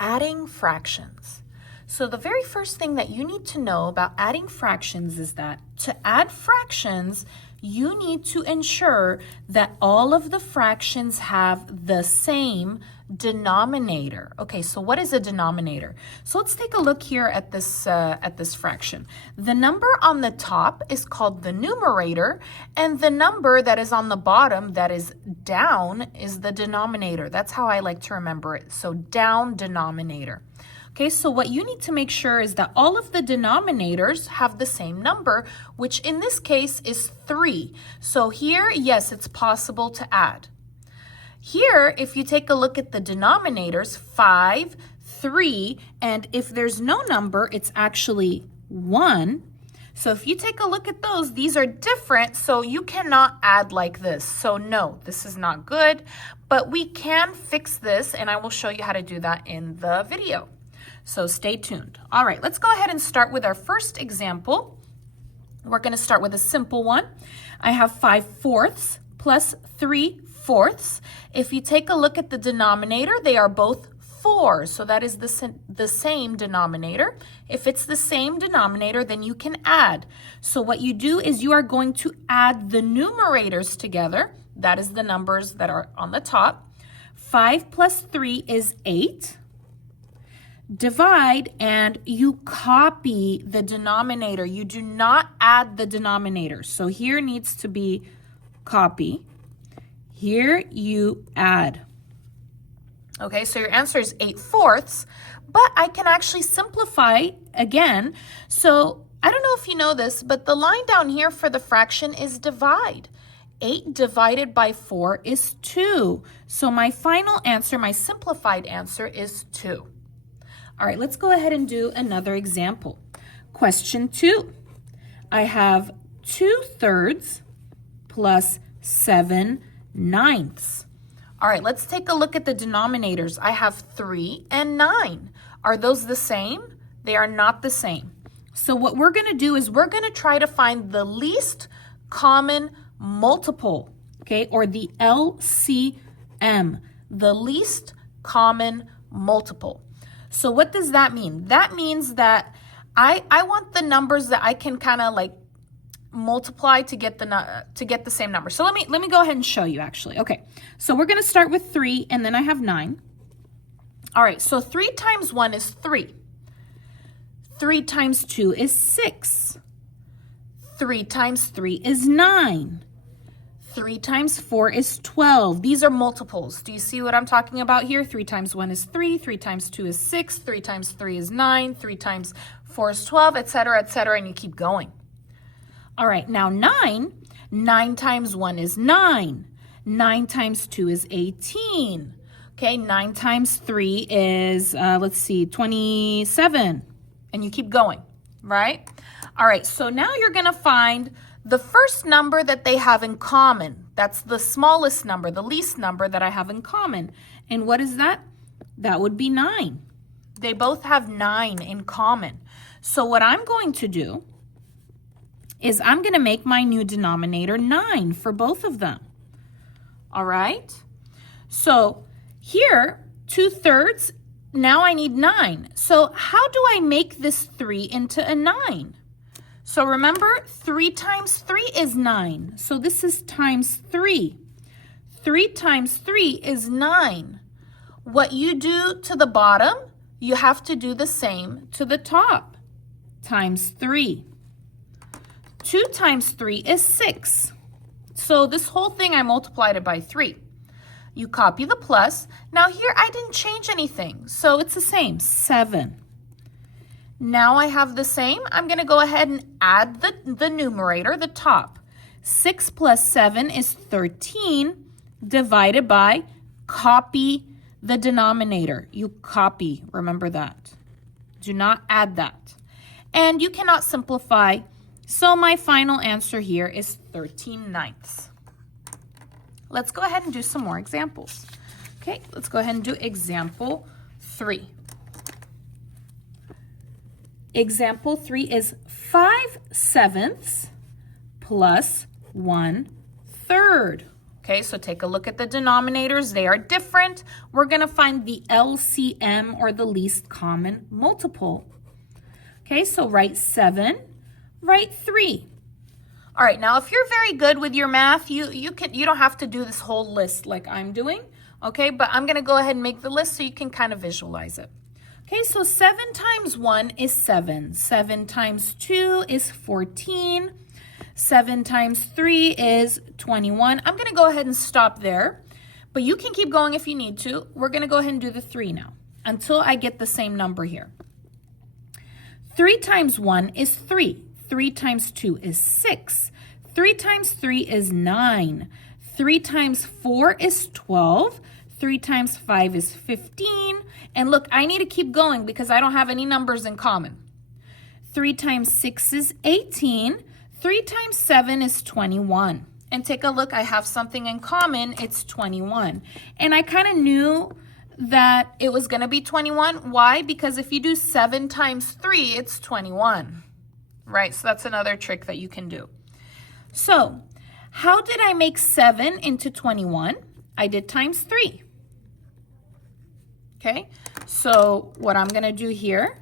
Adding fractions. So the very first thing that you need to know about adding fractions is that to add fractions, you need to ensure that all of the fractions have the same denominator. Okay, so what is a denominator? So let's take a look here at this fraction. The number on the top is called the numerator, and the number that is on the bottom, that is down, is the denominator. That's how I like to remember it. So down denominator. Okay, so what you need to make sure is that all of the denominators have the same number, which in this case is 3. So here, yes, it's possible to add. Here, if you take a look at the denominators, 5, 3, and if there's no number, it's actually 1. So if you take a look at those, these are different, so you cannot add like this. So no, this is not good, but we can fix this, and I will show you how to do that in the video. So stay tuned. All right, let's go ahead and start with our first example. We're going to start with a simple one. I have 5/4 plus 3/4. If you take a look at the denominator, they are both 4. So that is the same denominator. If it's the same denominator, then you can add. So what you do is you are going to add the numerators together. That is the numbers that are on the top. 5 plus 3 is 8. Divide, and you copy the denominator. You do not add the denominator. So here needs to be copy. Here you add. Okay, so your answer is 8/4, but I can actually simplify again. So I don't know if you know this, but the line down here for the fraction is divide. 8 divided by 4 is 2. So my final answer, my simplified answer, is 2. All right, let's go ahead and do another example. Question 2. I have 2/3 plus 7/9. All right, let's take a look at the denominators. I have 3 and 9. Are those the same? They are not the same. So what we're going to do is we're going to try to find the least common multiple, okay, or the LCM, the least common multiple. So what does that mean? That means that I want the numbers that I can kind of like multiply to get the same number. So let me go ahead and show you actually. Okay, so we're going to start with 3, and then I have 9. All right, so 3 times 1 is 3. 3 times 2 is 6. 3 times 3 is 9. 3 times 4 is 12. These are multiples. Do you see what I'm talking about here? 3 times 1 is 3, 3 times 2 is 6, 3 times 3 is 9, 3 times 4 is 12, etc., and you keep going. All right, now 9. 9 times 1 is 9. 9 times 2 is 18. Okay, 9 times 3 is, 27. And you keep going, right? All right, so now you're going to find the first number that they have in common. That's the smallest number, the least number that I have in common. And what is that? That would be 9. They both have 9 in common. So what I'm going to do is I'm going to make my new denominator 9 for both of them. All right? So here, 2/3, now I need 9. So how do I make this 3 into a 9? So remember, 3 times 3 is 9. So this is times 3. 3 times 3 is 9. What you do to the bottom, you have to do the same to the top. Times 3. 2 times 3 is 6. So this whole thing, I multiplied it by 3. You copy the plus. Now here, I didn't change anything. So it's the same, 7. Now I have the same. I'm going to go ahead and add the numerator, the top. 6 plus 7 is 13 divided by, copy the denominator. You copy, remember that. Do not add that. And you cannot simplify. So my final answer here is 13/9. Let's go ahead and do some more examples. Okay, let's go ahead and do example 3. Example 3 is 5/7 plus 1/3. Okay, so take a look at the denominators. They are different. We're going to find the LCM, or the least common multiple. Okay, so write 7, write 3. All right, now if you're very good with your math, you don't have to do this whole list like I'm doing, okay? But I'm going to go ahead and make the list so you can kind of visualize it. Okay, so 7 times 1 is 7. 7 times 2 is 14. 7 times 3 is 21. I'm going to go ahead and stop there, but you can keep going if you need to. We're going to go ahead and do the 3 now until I get the same number here. 3 times 1 is 3. 3 times 2 is 6. 3 times 3 is 9. 3 times 4 is 12. 3 times 5 is 15. And look, I need to keep going because I don't have any numbers in common. 3 times 6 is 18. 3 times 7 is 21. And take a look, I have something in common, it's 21. And I kind of knew that it was going to be 21. Why? Because if you do 7 times 3, it's 21. Right? So that's another trick that you can do. So, how did I make 7 into 21? I did times 3. Okay? So, what I'm going to do here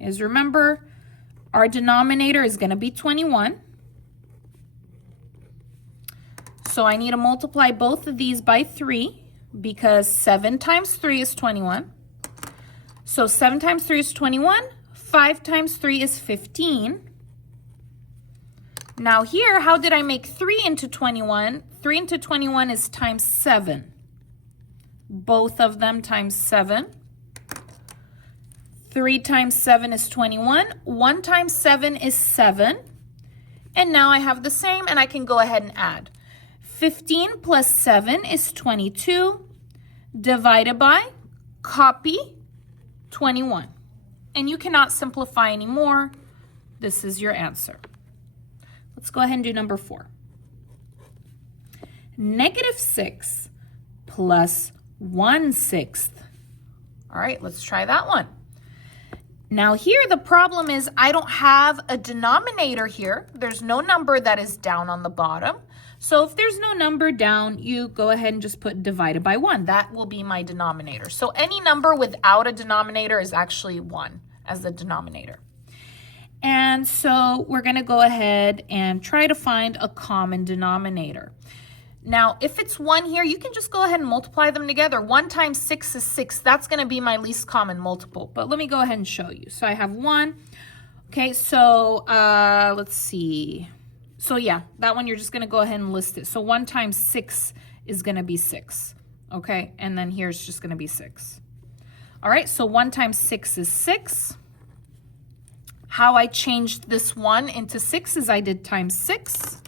is, remember, our denominator is going to be 21. So I need to multiply both of these by 3 because 7 times 3 is 21. So 7 times 3 is 21. 5 times 3 is 15. Now here, how did I make 3 into 21? 3 into 21 is times 7. Both of them times 7. 3 times 7 is 21. 1 times 7 is 7. And now I have the same, and I can go ahead and add. 15 plus 7 is 22, divided by, copy, 21. And you cannot simplify anymore. This is your answer. Let's go ahead and do number 4. -6 plus 1/6. All right, let's try that one. Now here the problem is I don't have a denominator here. There's no number that is down on the bottom. So if there's no number down, you go ahead and just put divided by 1. That will be my denominator. So any number without a denominator is actually 1 as the denominator. And so we're going to go ahead and try to find a common denominator. Now, if it's 1 here, you can just go ahead and multiply them together. 1 times 6 is 6. That's going to be my least common multiple. But let me go ahead and show you. So I have 1. Okay, so let's see. So yeah, that one you're just going to go ahead and list it. So 1 times 6 is going to be 6. Okay, and then here's just going to be 6. All right, so 1 times 6 is 6. How I changed this 1 into 6 is I did times 6.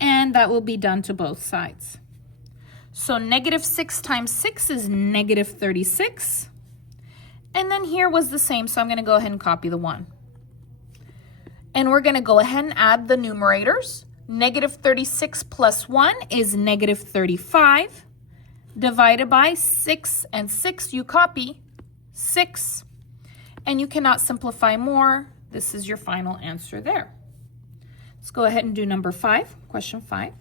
And that will be done to both sides. So -6 times 6 is -36. And then here was the same, so I'm going to go ahead and copy the 1. And we're going to go ahead and add the numerators. -36 plus 1 is -35. Divided by 6, and 6 you copy, 6. And you cannot simplify more. This is your final answer there. Let's go ahead and do number 5, question 5.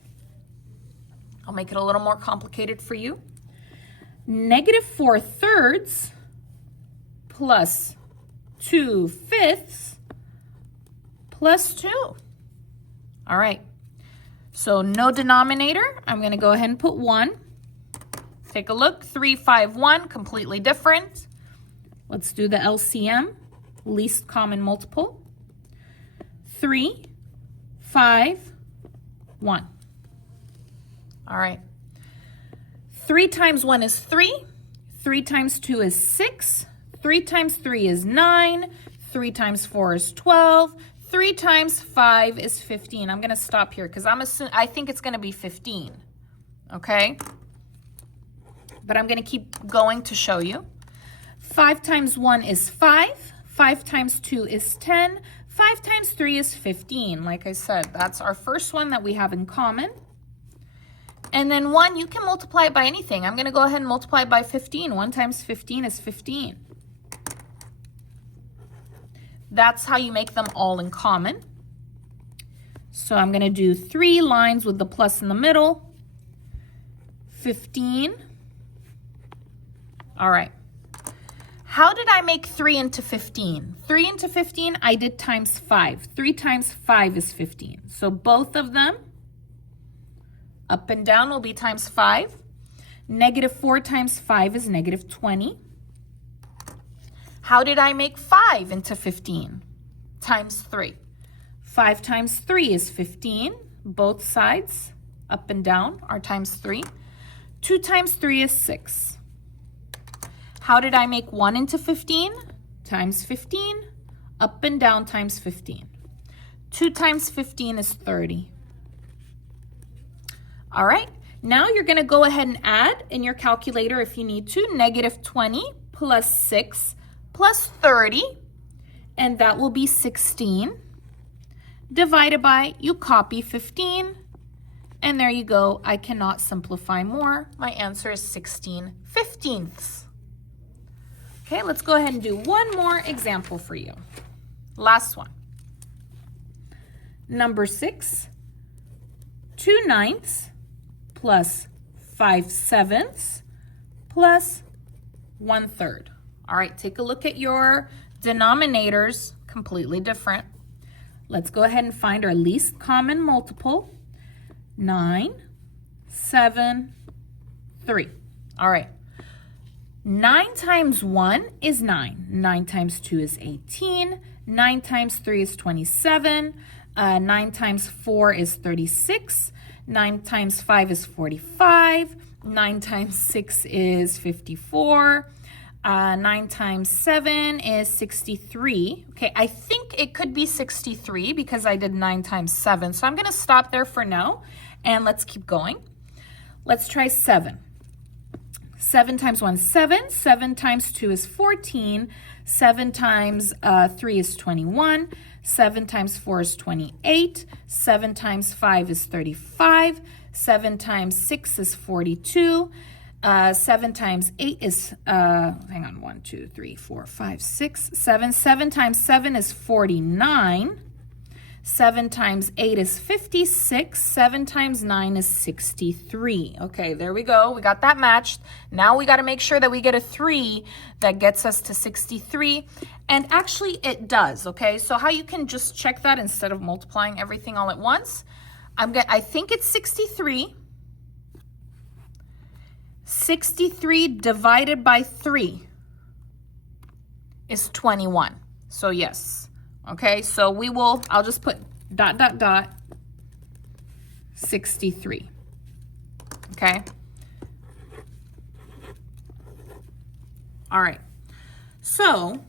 I'll make it a little more complicated for you. -4/3 plus 2/5 plus 2. All right, so no denominator. I'm going to go ahead and put 1. Take a look, 3, 5, 1, completely different. Let's do the LCM, least common multiple. 3, 5, 1. All right. 3 times 1 is 3. 3 times 2 is 6. 3 times 3 is 9. 3 times 4 is 12. 3 times 5 is 15. I'm going to stop here because I think it's going to be 15. Okay? But I'm going to keep going to show you. 5 times 1 is 5. 5 times 2 is 10. 5 times 3 is 15. Like I said, that's our first one that we have in common. And then 1, you can multiply it by anything. I'm going to go ahead and multiply it by 15. 1 times 15 is 15. That's how you make them all in common. So I'm going to do 3 lines with the plus in the middle. 15. All right. How did I make 3 into 15? 3 into 15, I did times 5. 3 times 5 is 15. So both of them, up and down, will be times 5. -4 times 5 is -20. How did I make 5 into 15? Times 3. 5 times 3 is 15. Both sides, up and down, are times 3. 2 times 3 is 6. How did I make 1 into 15? Times 15, up and down times 15. 2 times 15 is 30. All right, now you're going to go ahead and add in your calculator if you need to, -20 plus 6 plus 30, and that will be 16. Divided by, you copy 15, and there you go. I cannot simplify more. My answer is 16/15. Okay, let's go ahead and do one more example for you. Last one. Number 6, 2/9 plus 5/7 plus 1/3. All right, take a look at your denominators, completely different. Let's go ahead and find our least common multiple. 9, 7, 3. All right. 9 times 1 is 9. 9 times 2 is 18. 9 times 3 is 27. 9 times 4 is 36. 9 times 5 is 45. 9 times 6 is 54. 9 times 7 is 63. Okay, I think it could be 63 because I did 9 times 7. So I'm going to stop there for now, and let's keep going. Let's try 7. 7 times 1 is 7. 7 times 2 is 14. 7 times 3 is 21. 7 times 4 is 28. 7 times 5 is 35. 7 times 6 is 42. 7 times 8 is, hang on, 1, 2, 3, 4, 5, 6, 7. 7 times 7 is 49. 7 times 8 is 56. 7 times 9 is 63. Okay, there we go. We got that matched. Now we got to make sure that we get a 3 that gets us to 63. And actually it does, okay? So how you can just check that instead of multiplying everything all at once. I think it's 63. 63 divided by 3 is 21. So yes. Okay, so I'll just put ... 63. Okay. All right. So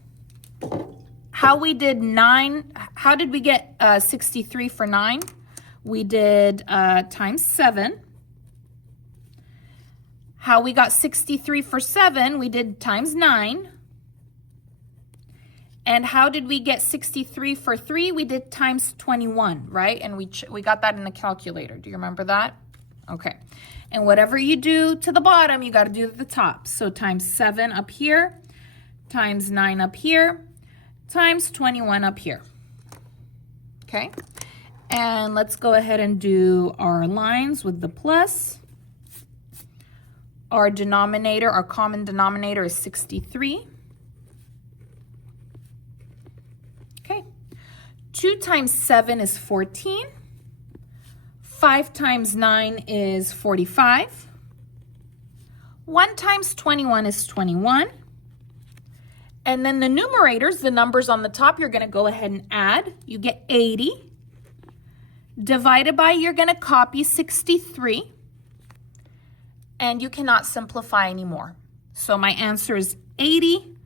how did we get 63 for 9? We did times 7. How we got 63 for 7, we did times 9. And how did we get 63 for 3? We did times 21, right? And we got that in the calculator. Do you remember that? Okay. And whatever you do to the bottom, you got to do to the top. So times 7 up here, times 9 up here, times 21 up here. Okay. And let's go ahead and do our lines with the plus. Our denominator, our common denominator is 63. Okay. 2 times 7 is 14. 5 times 9 is 45. 1 times 21 is 21. And then the numerators, the numbers on the top, you're going to go ahead and add. You get 80. Divided by, you're going to copy 63. And you cannot simplify anymore. So my answer is 80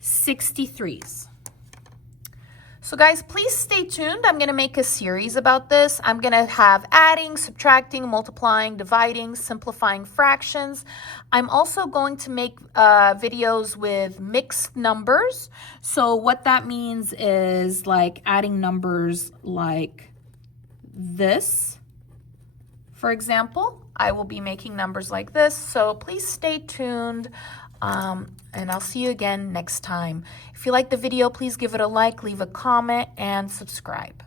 63s. So guys, please stay tuned. I'm going to make a series about this. I'm going to have adding, subtracting, multiplying, dividing, simplifying fractions. I'm also going to make videos with mixed numbers. So what that means is like adding numbers like this, for example. I will be making numbers like this. So please stay tuned. And I'll see you again next time. If you like the video, please give it a like, leave a comment, and subscribe.